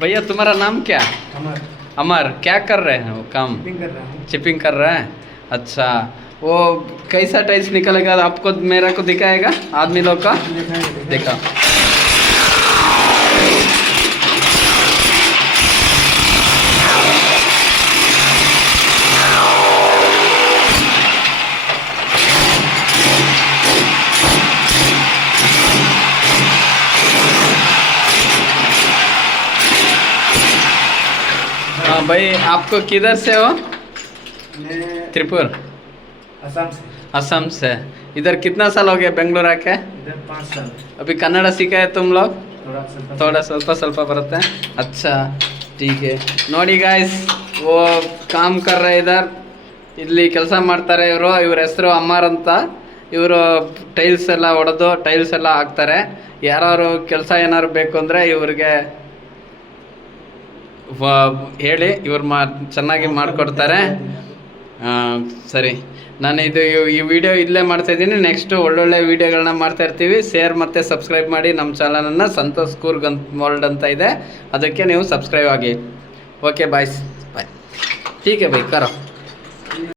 भैया तुम्हारा नाम क्या? अमर। अमर, क्या कर रहे हैं वो काम? चिपिंग कर रहा हूँ। चिपिंग कर रहा है। अच्छा, वो कैसा टाइल्स निकलेगा आपको मेरा को दिखाएगा आदमी लोग का? देखा। हाँ भाई, आपको किधर से हो? मैं त्रिपुर, असम से। असम से। इधर कितना साल हो गया बेंगलोर आके? इधर 5 साल। अभी कन्नड़ सीखा है तुम लोग? थोड़ा ಸ್ವಲ್ಪ ಸ್ವಲ್ಪ ಬರುತ್ತೆ। अच्छा ठीक है, ನೋಡಿ ಗಾಯ್ಸ್, वो काम कर रहे इधर, ಇಲ್ಲಿ ಕೆಲಸ ಮಾಡ್ತಾರೆ ಇವರು. ಇವ್ರ ಹೆಸರು ಅಮ್ಮಾರ್ ಅಂತ. ಇವರು ಟೈಲ್ಸ್ ಎಲ್ಲ ಹೊಡೆದು ಟೈಲ್ಸ್ ಎಲ್ಲ ಹಾಕ್ತಾರೆ. ಯಾರು ಕೆಲಸ ಏನಾದ್ರು ಬೇಕು ಅಂದರೆ ಇವ್ರಿಗೆ ಹೇಳಿ, ಇವ್ರು ಚೆನ್ನಾಗಿ ಮಾಡಿಕೊಡ್ತಾರೆ. ಸರಿ, ನಾನು ಈ ವಿಡಿಯೋ ಇಲ್ಲೇ ಮಾಡ್ತಾಯಿದ್ದೀನಿ. ನೆಕ್ಸ್ಟು ಒಳ್ಳೊಳ್ಳೆ ವೀಡಿಯೋಗಳನ್ನ ಮಾಡ್ತಾ ಇರ್ತೀವಿ. ಶೇರ್ ಮತ್ತು ಸಬ್ಸ್ಕ್ರೈಬ್ ಮಾಡಿ ನಮ್ಮ ಚಾನಲನ್ನು. ಸಂತೋಷ್ ಕೂರ್ಗ್ ವರ್ಲ್ಡ್ ಅಂತ ಇದೆ, ಅದಕ್ಕೆ ನೀವು ಸಬ್ಸ್ಕ್ರೈಬ್ ಆಗಿ. ಓಕೆ ಬಾಯ್ಸ್, ಬಾಯ್. ठीक है भाई, करो।